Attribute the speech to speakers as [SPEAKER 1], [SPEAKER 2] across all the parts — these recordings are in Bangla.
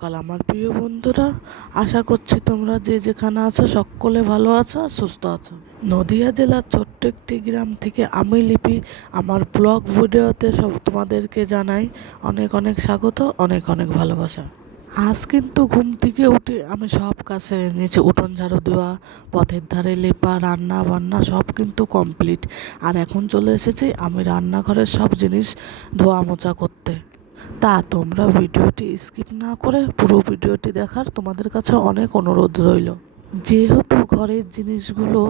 [SPEAKER 1] সকাল আমার প্রিয় বন্ধুরা, আশা করছি তোমরা যে যেখানে আছো সকলে ভালো আছো আর সুস্থ আছো। নদিয়া জেলার ছোট্ট একটি গ্রাম থেকে আমি লিপি, আমার ব্লগ ভিডিওতে সব তোমাদেরকে জানাই অনেক অনেক স্বাগত, অনেক অনেক ভালোবাসা। আজ কিন্তু ঘুম থেকে উঠে আমি সব সেরে নিয়েছি, উঠোন ঝাড়ু দেওয়া, পথের ধারে লেপা, রান্না বান্না সব কিন্তু কমপ্লিট আর এখন চলে এসেছি আমি রান্নাঘরের সব জিনিস ধোয়া মোচা করতে। তা তোমরা ভিডিওটি স্কিপ না করে পুরো ভিডিওটি দেখার তোমাদের কাছে অনেক অনুরোধ রইল। যেহেতু ঘরের জিনিসগুলো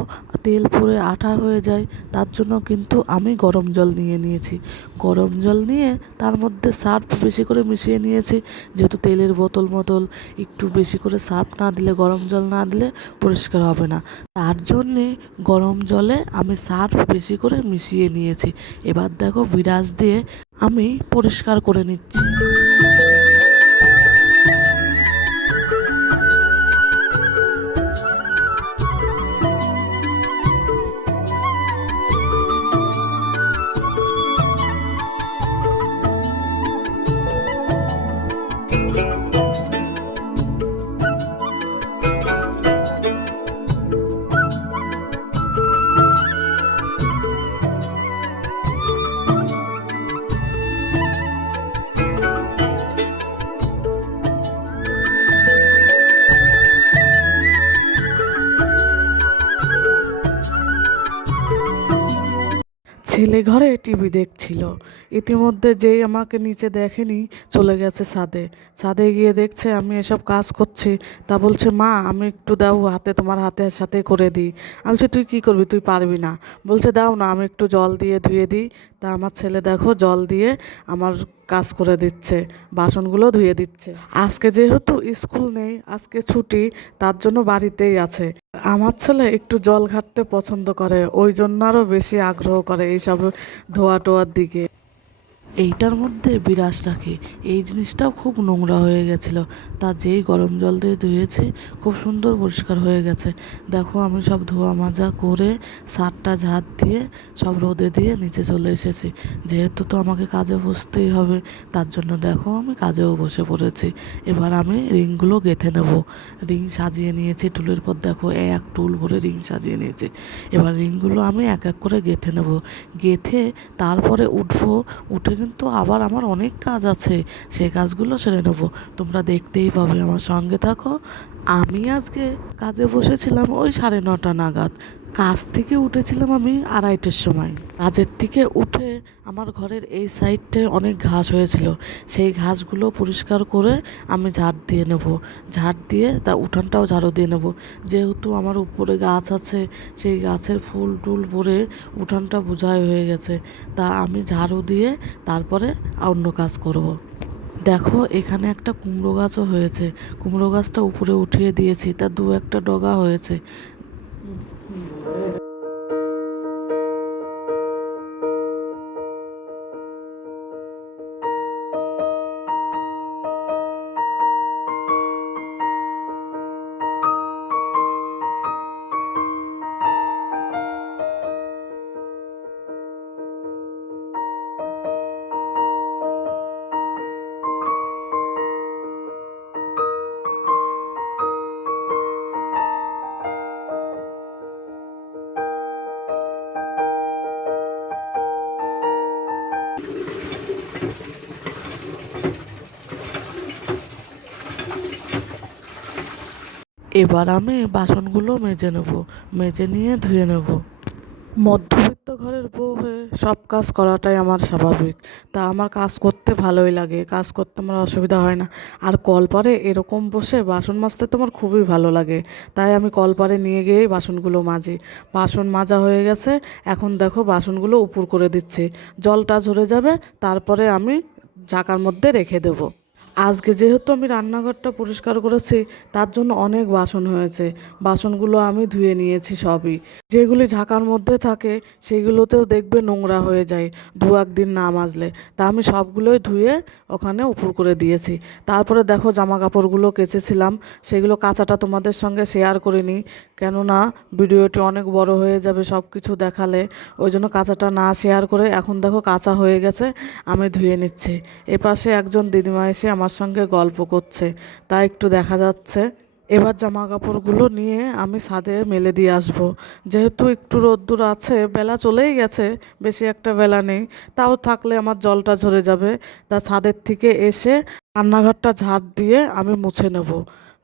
[SPEAKER 1] তেল পরে আঠা হয়ে যায়, তার জন্য কিন্তু আমি গরম জল নিয়ে নিয়েছি। গরম জল নিয়ে তার মধ্যে সার্ফ বেশি করে মিশিয়ে নিয়েছি, যেহেতু তেলের বোতল মতল, একটু বেশি করে সার্ফ না দিলে, গরম জল না দিলে পরিষ্কার হবে না। তার জন্যে গরম জলে আমি সার্ফ বেশি করে মিশিয়ে নিয়েছি। এবার দেখো বিরাজ দিয়ে আমি পরিষ্কার করে নিচ্ছি। ছেলে ঘরে টিভি দেখছিল। ইতিমধ্যে যেই আমাকে নিচে দেখেনি, চলে গেছে সাদে সাদে গিয়ে দেখছে, আমি এসব কাজ করছি। তা বলছে, মা, আমি একটু দাও হাতে, তোমার হাতে সাথে করে দিই। আমি বলছি, তুই কী করবি? তুই পারবি না। বলছে, দাও না, আমি একটু জল দিয়ে ধুয়ে দিই। তা আমার ছেলে দেখো জল দিয়ে আমার কাজ করে দিচ্ছে, বাসনগুলো ধুয়ে দিচ্ছে। আজকে যেহেতু স্কুল নেই, আজকে ছুটি, তার জন্য বাড়িতেই আছে। আমার ছেলে একটু জল ঘাটতে পছন্দ করে, ওই জন্য আরও বেশি আগ্রহ করে এইসব ধোয়া টোয়ার দিকে। এইটার মধ্যে বিরাজ রাখে। এই জিনিসটাও খুব নোংরা হয়ে গেছিল। তা যেই গরম জল দিয়ে ধুয়েছি, খুব সুন্দর পরিষ্কার হয়ে গেছে। দেখো, আমি সব ধোয়া মাজা করে সারটা ঝাড় দিয়ে সব রোদে দিয়ে নিচে চলে এসেছি। যেহেতু তো আমাকে কাজে বসতেই হবে, তার জন্য দেখো, আমি কাজেও বসে পড়েছি। এবার আমি রিংগুলো গেঁথে নেব। রিং সাজিয়ে নিয়েছি, টুলের পর দেখো, এক টুল ভরে রিং সাজিয়ে নিয়েছি। এবার রিংগুলো আমি এক এক করে গেঁথে নেব। গেঁথে তারপরে উঠবো, উঠে কিন্তু আবার আমার অনেক কাজ আছে, সেই কাজগুলো সেরে নেব। তোমরা দেখতেই পাবে, আমার সঙ্গে থাকো। আমি আজকে কাজে বসেছিলাম ওই সাড়ে নটা নাগাদ। কাজ থেকে উঠেছিলাম আমি আড়াইটের সময়। কাজের থেকে উঠে আমার ঘরের এই সাইডটায় অনেক ঘাস হয়েছিল। সেই ঘাসগুলো পরিষ্কার করে আমি ঝাড় দিয়ে নেব। ঝাড় দিয়ে তা উঠানটাও ঝাড়ু দিয়ে নেব। যেহেতু আমার উপরে গাছ আছে, সেই গাছের ফুল টুল পরে উঠানটা বোঝাই হয়ে গেছে। তা আমি ঝাড়ু দিয়ে তারপরে অন্য কাজ করব। দেখো, এখানে একটা কুমড়ো গাছও হয়েছে। কুমড়ো গাছটা উপরে উঠিয়ে দিয়েছি। তা দু একটা ডগা হয়েছে। এবার আমি বাসনগুলো মেজে নেব, মেজে নিয়ে ধুয়ে নেব। মধ্যবিত্ত ঘরের বউ হয়ে সব কাজ করাটাই আমার স্বাভাবিক। তা আমার কাজ করতে ভালোই লাগে, কাজ করতে আমার অসুবিধা হয় না। আর কলপারে এরকম বসে বাসন মাজতে তো আমার খুবই ভালো লাগে। তাই আমি কলপারে নিয়ে গিয়েই বাসনগুলো মাজি। বাসন মাজা হয়ে গেছে, এখন দেখো বাসনগুলো উপর করে দিচ্ছি। জলটা ঝরে যাবে, তারপরে আমি ঝাঁকার মধ্যে রেখে দেবো। আজকে যেহেতু আমি রান্নাঘরটা পরিষ্কার করেছি, তার জন্য অনেক বাসন হয়েছে। বাসনগুলো আমি ধুয়ে নিয়েছি সবই। যেগুলি ঝাঁকার মধ্যে থাকে, সেগুলোতেও দেখবে নোংরা হয়ে যায় দু একদিন না মাজলে। তা আমি সবগুলোই ধুয়ে ওখানে উপর করে দিয়েছি। তারপরে দেখো জামা কাপড়গুলো কেচেছিলাম। সেগুলো কাঁচাটা তোমাদের সঙ্গে শেয়ার করে নিই কেননা ভিডিওটি অনেক বড় হয়ে যাবে সব কিছু দেখালে। ওই জন্য কাঁচাটা না শেয়ার করে এখন দেখো কাঁচা হয়ে গেছে, আমি ধুয়ে নিচ্ছি। এপাশে একজন দিদিমা এসে আমার আমার সঙ্গে গল্প করছে। তা একটু দেখা যাচ্ছে। এবার জামা কাপড়গুলো নিয়ে আমি ছাদে মেলে দিয়ে আসব। যেহেতু একটু রোদ্দুর আছে, বেলা চলেই গেছে, বেশি একটা বেলা নেই। তাও থাকলে আমার জলটা ঝরে যাবে। তা ছাদের থেকে এসে রান্নাঘরটা ঝাড় দিয়ে আমি মুছে নেব।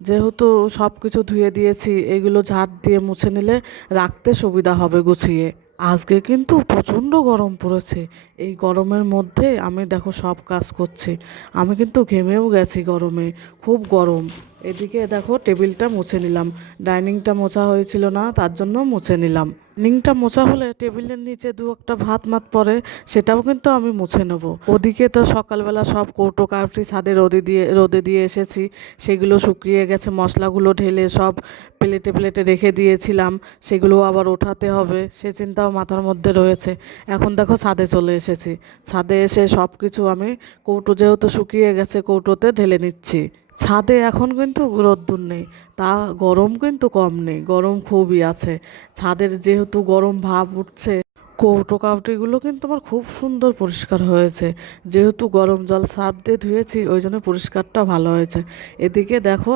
[SPEAKER 1] যেহেতু সব কিছু ধুয়ে দিয়েছি, এগুলো ঝাড় দিয়ে মুছে নিলে রাখতে সুবিধা হবে গুছিয়ে। আজকে কিন্তু প্রচণ্ড গরম পড়েছে। এই গরমের মধ্যে আমি দেখো সব কাজ করছি। আমি কিন্তু ঘেমেও গেছি গরমে। খুব গরম। এদিকে দেখো টেবিলটা মুছে নিলাম। ডাইনিংটা মোছা হয়েছিল না, তার জন্য মুছে নিলাম। ডাইনিংটা মোছা হলে টেবিলের নিচে দু একটা ভাত মাত পড়ে, সেটাও কিন্তু আমি মুছে নেব। ওদিকে তো সকালবেলা সব কৌটো কাপড়ি ছাদে রোদে দিয়ে রোদে দিয়ে এসেছি। সেগুলো শুকিয়ে গেছে, মশলাগুলো ঢেলে সব প্লেটে প্লেটে রেখে দিয়েছিলাম। সেগুলো আবার ওঠাতে হবে, সে চিন্তাও মাথার মধ্যে রয়েছে। এখন দেখো ছাদে চলে এসেছি। ছাদে এসে সব কিছু আমি কৌটো যেহেতু শুকিয়ে গেছে, কৌটোতে ঢেলে নিচ্ছি। ছাদে এখন কিন্তু রোদ্দুর নেই, তা গরম কিন্তু কম নেই, গরম খুবই আছে। ছাদের যেহেতু গরম ভাব উঠছে কৌটো কাউটিগুলো কিন্তু আমার খুব সুন্দর পরিষ্কার হয়েছে। যেহেতু গরম জল সার্ফ দিয়ে ধুয়েছি, ওই জন্য পরিষ্কারটা ভালো হয়েছে। এদিকে দেখো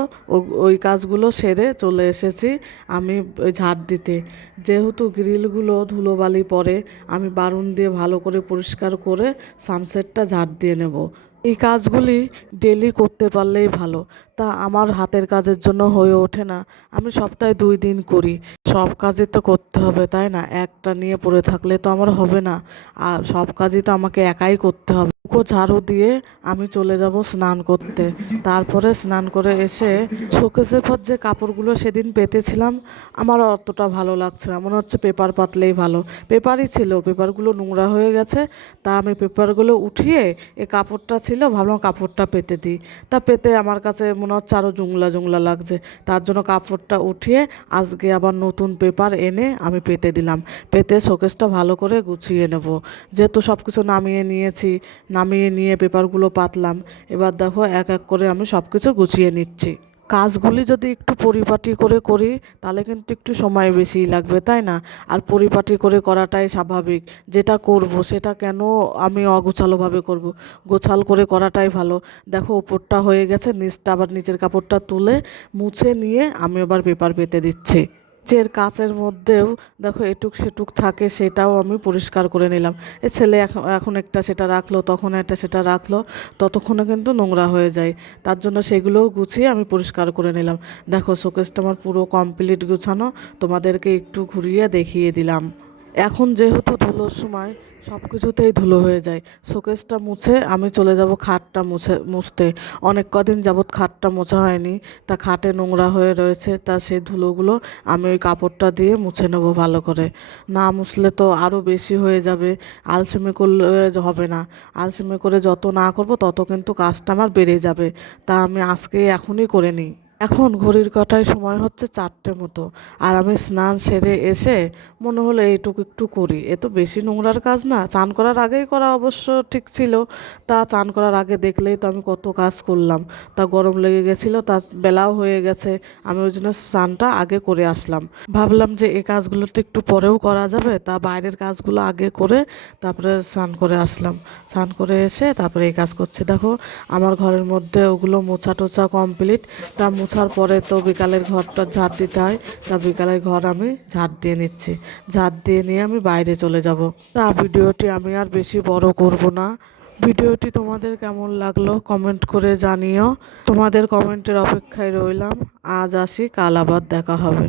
[SPEAKER 1] ওই কাজগুলো সেরে চলে এসেছি আমি ওই ঝাড় দিতে। যেহেতু গ্রিলগুলো ধুলোবালি পরে, আমি বারুন দিয়ে ভালো করে পরিষ্কার করে সানসেটটা ঝাড় দিয়ে নেব। এই কাজগুলি ডেলি করতে পারলেই ভালো। তা আমার হাতের কাজের জন্য হয়ে ওঠে না। আমি সপ্তাহে দুই দিন করি। সব কাজই তো করতে হবে, তাই না? একটা নিয়ে পড়ে থাকলে তো আমার হবে না। আর সব কাজই তো আমাকে একাই করতে হবে। মুখো ঝাড়ু দিয়ে আমি চলে যাব স্নান করতে। তারপরে স্নান করে এসে শোকেসের পর যে কাপড়গুলো সেদিন পেতেছিলাম, আমার অতটা ভালো লাগছে না। মনে হচ্ছে পেপার পাতলেই ভালো। পেপারই ছিল, পেপারগুলো নোংরা হয়ে গেছে। তা আমি পেপারগুলো উঠিয়ে এ কাপড়টা ছিল, ভাবলাম কাপড়টা পেতে দিই। তা পেতে আমার কাছে মনে হচ্ছে আরও জুংলা জুংলা লাগছে। তার জন্য কাপড়টা উঠিয়ে আজকে আবার নতুন পেপার এনে আমি পেতে দিলাম। পেতে শোকেসটা ভালো করে গুছিয়ে নেব। যেহেতু সব কিছু নামিয়ে নিয়েছি নামিয়ে নিয়ে পেপারগুলো পাতলাম। এবার দেখো এক এক করে আমি সব কিছু গুছিয়ে নিচ্ছি। কাজগুলি যদি একটু পরিপাটি করে করি, তাহলে কিন্তু একটু সময় বেশিই লাগবে, তাই না? আর পরিপাটি করে করাটাই স্বাভাবিক। যেটা করব, সেটা কেন আমি অগোছালোভাবে করব? গোছাল করে করাটাই ভালো। দেখো ওপরটা হয়ে গেছে, নিচটা আবার নিচের কাপড়টা তুলে মুছে নিয়ে আমি আবার পেপার পেতে দিচ্ছি। নিচের কাচের মধ্যেও দেখো এটুক সেটুক থাকে, সেটাও আমি পরিষ্কার করে নিলাম। এ ছেলে এখন এখন একটা সেটা রাখল, তখন একটা সেটা রাখল, ততক্ষণে কিন্তু নোংরা হয়ে যায়। তার জন্য সেগুলোও গুছিয়ে আমি পরিষ্কার করে নিলাম। দেখো, শোকেসটা আমার পুরো কমপ্লিট গুছানো, তোমাদেরকে একটু ঘুরিয়ে দেখিয়ে দিলাম। এখন যেহেতু ধুলোর সময় সব কিছুতেই ধুলো হয়ে যায়। শোকেসটা মুছে, আমি চলে যাব খাটটা মুছে, মুছতে। অনেক কদিন যাবৎ খাটটা মোছা হয়নি। তা খাটে নোংরা হয়ে রয়েছে, তা সেই ধুলোগুলো আমি ওই কাপড়টা দিয়ে মুছে নেব ভালো করে। না মুছলে তো আরও বেশি হয়ে যাবে। আলসেমি করলে হবে না। আলসেমি করে যত না করব, তত কিন্তু কাজটা আমার বেড়ে যাবে। তা আমি আজকে এখনই করে নিই। এখন ঘড়ির কাটায় সময় হচ্ছে চারটে মতো। আর আমি স্নান সেরে এসে মনে হলো এইটুকু একটু করি। এ তো বেশি নোংরার কাজ না। চান করার আগেই করা অবশ্য ঠিক ছিল। তা চান করার আগে দেখলেই তো আমি কত কাজ করলাম। তা গরম লেগে গেছিল, তা বেলাও হয়ে গেছে। আমি ওই জন্য স্নানটা আগে করে আসলাম। ভাবলাম যে এই কাজগুলো তো একটু পরেও করা যাবে। তা বাইরের কাজগুলো আগে করে তারপরে স্নান করে আসলাম। স্নান করে এসে তারপরে এই কাজ করছি। দেখো, আমার ঘরের মধ্যে ওগুলো মোছা টোছা কমপ্লিট তা মোছার পরে তো বিকালের ঘরটা ঝাঁট দিতে হয়। তা বিকালের ঘর আমি ঝাঁট দিয়ে নিচ্ছি। ঝাঁট দিয়ে নিয়ে আমি বাইরে চলে যাব। তা ভিডিওটি আমি আর বেশি বড় করব না। ভিডিওটি তোমাদের কেমন লাগল কমেন্ট করে জানিও। তোমাদের কমেন্টের অপেক্ষায় রইলাম। আজ আসি, কাল আবার দেখা হবে।